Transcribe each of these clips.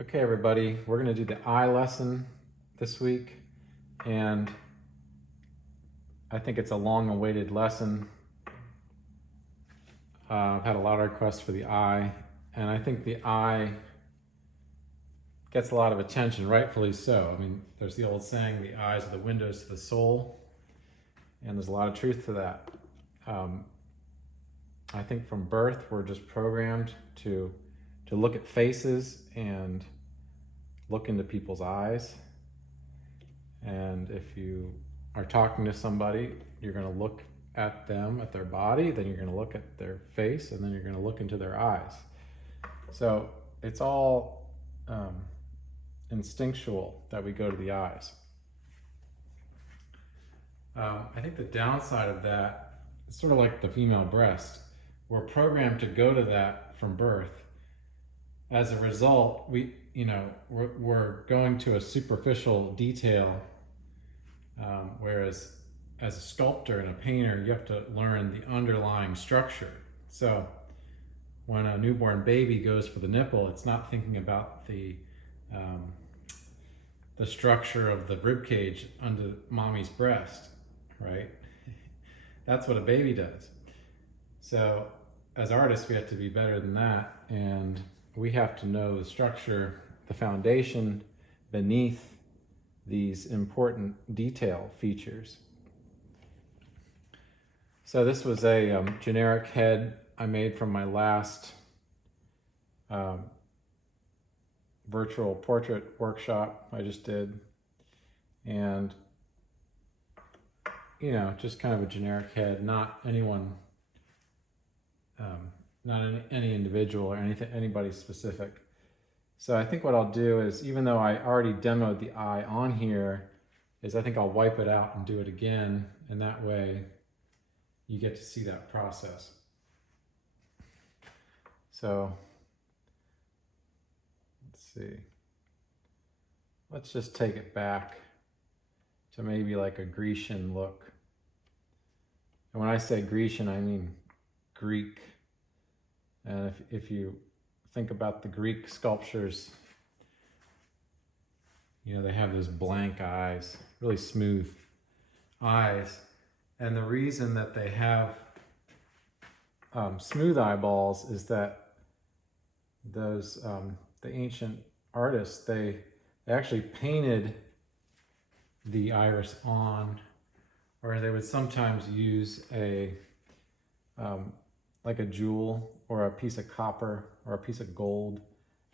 Okay, everybody, we're going to do the eye lesson this week, and I think it's a long-awaited lesson. I've had a lot of requests for the eye, and I think the eye gets a lot of attention, rightfully so. I mean, there's the old saying, the eyes are the windows to the soul, and there's a lot of truth to that. I think from birth, we're just programmed to look at faces and look into people's eyes. And if you are talking to somebody, you're going to look at them, at their body, then you're going to look at their face, and then you're going to look into their eyes. So it's all instinctual that we go to the eyes. I think the downside of that is sort of like the female breast. We're programmed to go to that from birth. As a result, we're going to a superficial detail, whereas as a sculptor and a painter, you have to learn the underlying structure. So when a newborn baby goes for the nipple, it's not thinking about the structure of the rib cage under mommy's breast, right? That's what a baby does. So as artists, we have to be better than that, and we have to know the structure, the foundation beneath these important detail features. So this was a generic head I made from my last virtual portrait workshop I just did. And, just kind of a generic head, not anyone, not any individual or anybody specific. So I think what I'll do is, even though I already demoed the eye on here, is I think I'll wipe it out and do it again, and that way you get to see that process. So let's see. Let's just take it back to maybe like a Grecian look. And when I say Grecian, I mean Greek. And if you think about the Greek sculptures, they have those blank eyes, really smooth eyes. And the reason that they have smooth eyeballs is that those the ancient artists, they actually painted the iris on, or they would sometimes use a like a jewel or a piece of copper or a piece of gold,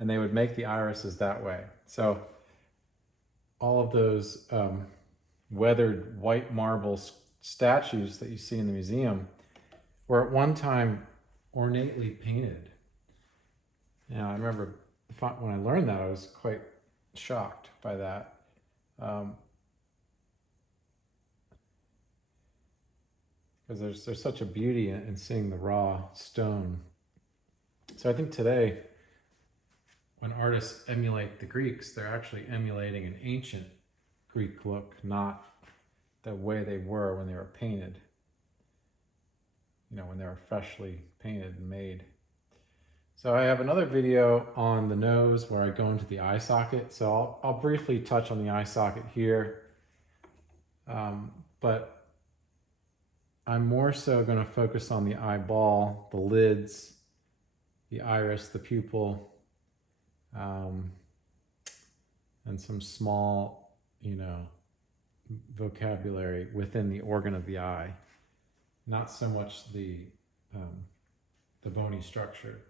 and they would make the irises that way. So all of those weathered white marble statues that you see in the museum were at one time ornately painted. I remember when I learned that, I was quite shocked by that. Because there's such a beauty in seeing the raw stone. So I think today, when artists emulate the Greeks, they're actually emulating an ancient Greek look, not the way they were when they were painted. When they were freshly painted and made. So I have another video on the nose where I go into the eye socket. So I'll briefly touch on the eye socket here. But I'm more so going to focus on the eyeball, the lids, the iris, the pupil, and some small, vocabulary within the organ of the eye. Not so much the bony structure.